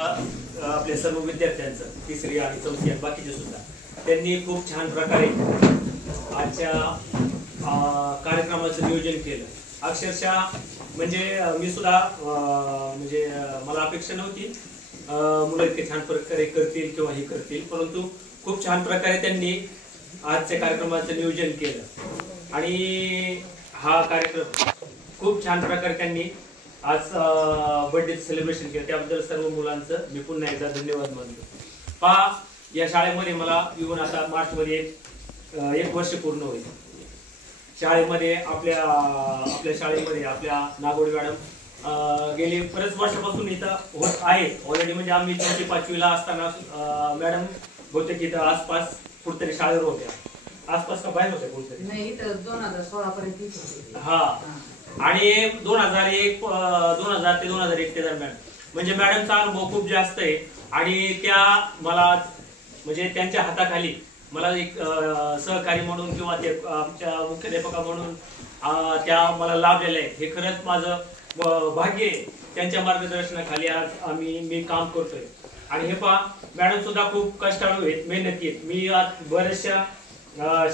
आपल्या सर्व विद्यार्थ्यांचं तिसरी आणि चौथी आणि बाकीचे सुद्धा त्यांनी खूप छान प्रकारे आजच्या कार्यक्रमाचं नियोजन केलं. अक्षरशः म्हणजे मी सुद्धा म्हणजे मला अपेक्षा नव्हती मुलं इतके छान प्रकारे करतील किंवा हे करतील, परंतु खूप छान प्रकारे त्यांनी आजच्या कार्यक्रमाचं नियोजन केलं आणि हा कार्यक्रम खूप छान प्रकारे त्यांनी आज बर्थडे सेलिब्रेशन केलं. त्याबद्दल सर्व मुलांचं मी पुन्हा एकदा धन्यवाद मानतो. पहा, या शाळेमध्ये मला येऊन आता मार्च मध्ये एक वर्ष पूर्ण होईल. शाळेमध्ये आपल्या शाळेमध्ये आपल्या नागोडे मॅडम गेली बरेच वर्षापासून इथं होत आहेत ऑलरेडी. म्हणजे आम्ही 4वी-5वी ला असताना मॅडम बहुतेक इथं आसपास कुठेतरी शाळेवर होत्या, आसपास का बाहेर होत्या कुठेतरी, नाही तर 2016 पर्यंत. हा, आणि 2001 ते 2001 ते दरम्यान म्हणजे मॅडमचा अनुभव खूप जास्त आहे आणि त्या मला म्हणजे त्यांच्या हाताखाली मला एक सहकारी म्हणून किंवा ते आमच्या मुख्याध्यापका म्हणून त्या मला लाभलेल्या आहेत. हे खरंच माझं भाग्य आहे. त्यांच्या मार्गदर्शनाखाली आज मी काम करतोय. आणि हे पहा, मॅडम सुद्धा खूप कष्टाळू आहेत, मेहनती आहेत. मी आज बऱ्याचशा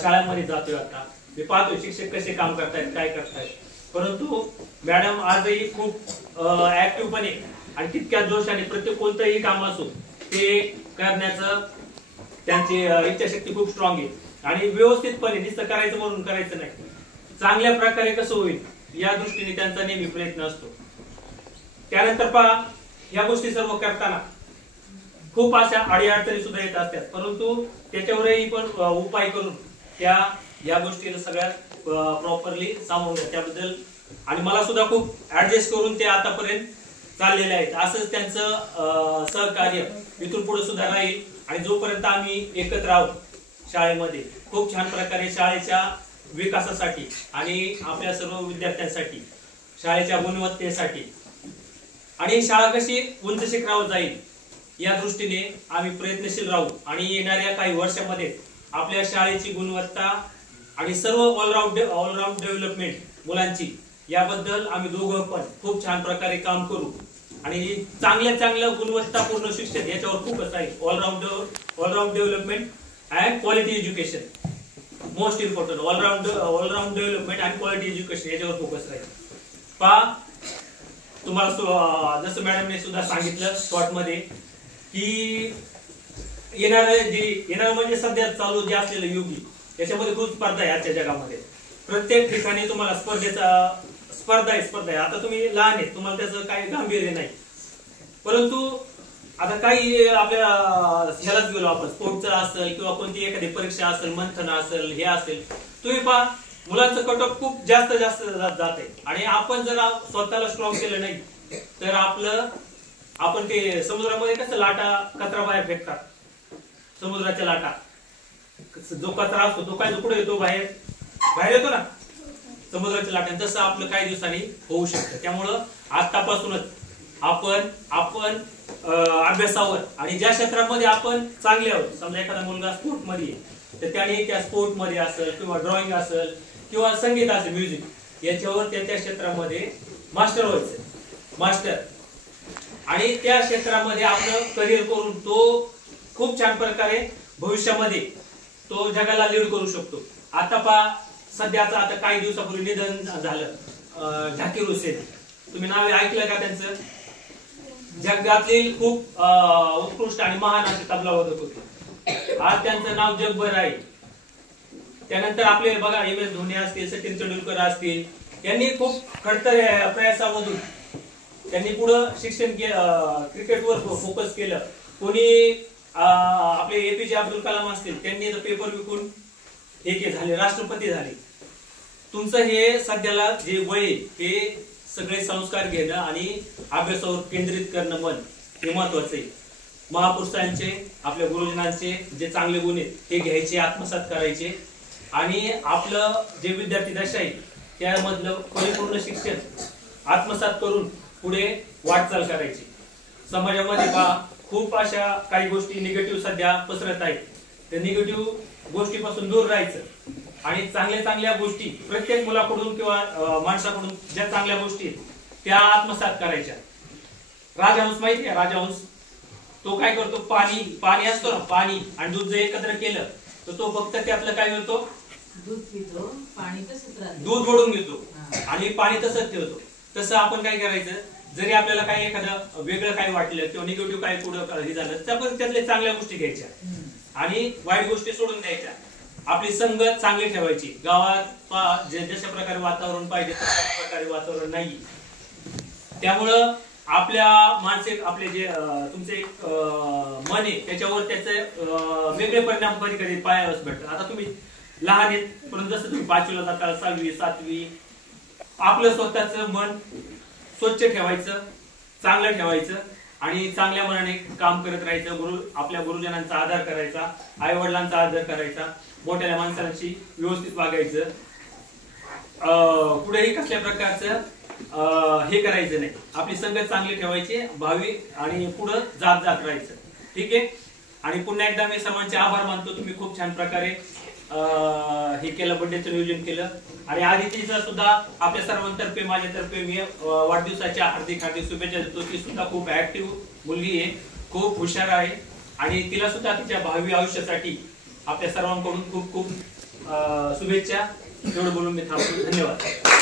शाळांमध्ये जातोय. आता मी पाहतोय शिक्षक कसे काम करतायत, काय करतायत, परंतु मॅडम आजही खूप ऍक्टिव्हपणे आणि तितक्या जोशाने प्रत्येक कोणतंही काम असो ते करण्याचं त्यांची इच्छाशक्ती खूप स्ट्रॉंग आहे. आणि व्यवस्थितपणे नुसतं करायचं म्हणून करायचं नाही, चांगल्या प्रकारे कसं होईल या दृष्टीने त्यांचा नेहमी प्रयत्न असतो. त्यानंतर पहा, या गोष्टी सर्व करताना खूप अशा अडीअडचणी सुद्धा येत असतात, परंतु त्याच्यावरही पण उपाय करून या गोष्टीला सगळ्यात प्रॉपरली सामोरं घ्या. त्याबद्दल आणि मला सुद्धा खूप ऍडजस्ट करून ते आतापर्यंत चाललेले आहेत. असंच त्यांचं सहकार्य इथून पुढे सुद्धा राहील आणि जोपर्यंत आम्ही एकत्र आहोत शाळेमध्ये खूप छान प्रकारे शाळेच्या विकासासाठी आणि आपल्या सर्व विद्यार्थ्यांसाठी शाळेच्या गुणवत्तेसाठी आणि शाळा कशी उंच शिखरावर जाईल या दृष्टीने आम्ही प्रयत्नशील राहू. आणि येणाऱ्या काही वर्षामध्ये आपल्या शाळेची गुणवत्ता आणि सर्व ऑलराऊंड डेव्हलपमेंट मुलांची याबद्दल आम्ही दोघं पण खूप छान प्रकारे काम करू आणि चांगल्या गुणवत्तापूर्ण शिक्षण याच्यावर फोकस आहे. All around development and quality education most important. All around development and quality education याच्यावर फोकस राहील. पहा, तुम्हाला जसं मॅडमने सुद्धा सांगितलं शॉर्ट मध्ये की येणार म्हणजे सध्या चालू जे असलेलं युगी याच्यामध्ये खूप स्पर्धा आहे. आजच्या जगामध्ये प्रत्येक ठिकाणी तुम्हाला स्पर्धा आहे. आता तुम्ही लहान आहे, तुम्हाला त्याचं काही गांभीर्य नाही, परंतु आता काही आपल्या ह्यालाच गेलो आपण, स्पोर्टचं असेल किंवा कोणती एखादी परीक्षा असेल, मंथन असेल, हे असेल, तुम्ही पहा मुलांचं कटऑफ खूप जास्त जाते. आणि आपण जर स्वतःला स्ट्रॉंग केलं नाही तर आपण ते समुद्रामध्ये कसं लाटा कचरा बाहेर फेकतात, समुद्राच्या लाटा, जो कचरा असतो तो काय कुठे येतो, बाहेर येतो ना समुद्राच्या लाटांनी. तसं आपलं काही दिवसांनी होऊ शकतं. त्यामुळं आतापासूनच आपण अभ्यासावर आणि ज्या क्षेत्रामध्ये आपण चांगले आहोत, समजा एखादा मुलगा स्पोर्ट मध्ये तर त्याने त्या स्पोर्ट मध्ये असेल किंवा ड्रॉइंग असेल किंवा संगीत असेल, म्युझिक, याच्यावर त्या क्षेत्रामध्ये मास्टर व्हायचं, मास्टर, आणि त्या क्षेत्रामध्ये आपलं करिअर करून तो खूप छान प्रकारे भविष्यामध्ये तो जगाला लीड करू शकतो. आता पहा, सध्याचं आता काही दिवसापूर्वी निधन झालं झाकीर हुसेन. तुम्ही नाव ऐकलं का त्यांचं? जगातील खूप उत्कृष्ट आणि महान असे तबलावादक होते. आज त्यांचं नाव जगभर आहे. त्यानंतर आपले बघा MS धोनी असतील, सचिन तेंडुलकर असतील, यांनी खूप खडतर प्रयासामधून त्यांनी पुढं शिक्षण क्रिकेटवर फोकस केलं. कोणी आपले APJ अब्दुल कलाम असतील, त्यांनी पेपर विकून हे झाले, राष्ट्रपती झाले. तुमचं हे सध्याला जे वय हे सगळे संस्कार घेणं आणि अभ्यासावर केंद्रित करणं मन हे महत्वाचं आहे. महापुरुषांचे, आपल्या गुरुजनांचे जे चांगले गुण आहेत ते घ्यायचे, आत्मसात करायचे आणि आपलं जे विद्यार्थी दशा आहे त्यामधलं परिपूर्ण शिक्षण आत्मसात करून पुढे वाटचाल करायची. समाजामध्ये खूप अशा काही गोष्टी निगेटिव्ह सध्या पसरत आहेत. त्या निगेटिव्ह गोष्टीपासून दूर राहायचं आणि चांगल्या गोष्टी प्रत्येक मुलाकडून किंवा माणसाकडून ज्या चांगल्या गोष्टी त्या आत्मसात करायच्या. राजहंस माहिती आहे? राजहंस तो काय करतो, पाणी असतो ना, पाणी आणि दूध जर एकत्र केलं तर तो फक्त त्यातलं काय होतो, दूध पितो, पाणी तसंच राहतं, दूध ओढून घेतो आणि पाणी तसंच ठेवतो. तसं आपण काय करायचं, जरी आपल्याला काही एखादं वेगळं काही वाटलं किंवा निगेटिव्ह काही पुढं हे झालं तर आपण त्यातल्या चांगल्या गोष्टी घ्यायच्या आणि वाईट गोष्टी सोडून द्यायच्या. आपली संगत चांगली ठेवायची. गावात जशा प्रकारे वातावरण पाहिजे तशा प्रकारे वातावरण नाही. त्यामुळं आपल्या मानसिक आपले जे तुमचे मन आहे त्याच्यावर त्याचे वेगळे परिणाम कधी कधी पाहायला भेटतात. आता तुम्ही लहान आहेत परंतु जसं तुम्ही 5वीला जाता, 6वी 7वी, आपलं स्वतःचं मन स्वच्छ ठेवायचं, चांगलं ठेवायचं आणि चांगल्या मनाने काम करत राहायचं. आपल्या गुरुजनांचा आदर करायचा, आई वडिलांचा आदर करायचा, मोठ्या माणसांशी व्यवस्थित वागायचं, कुठेही कसल्या प्रकारचं हे करायचं नाही. आपली संगत चांगली ठेवायची, भावी आणि पुढे जात राहायचं. ठीक आहे. आणि पुन्हा एकदा मी सर्वांचे आभार मानतो. तुम्ही खूप छान प्रकारे हे केलं, बर्थडेचं नियोजन केलं. आणि आदितीचा सुद्धा आपल्या सर्वांतर्फे माझ्यातर्फे मी वाढदिवसाच्या हार्दिक शुभेच्छा देतो. ती सुद्धा खूप ऍक्टिव्ह मुलगी आहे, खूप हुशार आहे आणि तिला सुद्धा तिच्या भावी आयुष्यासाठी आपल्या सर्वांकडून खूप खूप शुभेच्छा. एवढं बोलून मी थांबतो. धन्यवाद.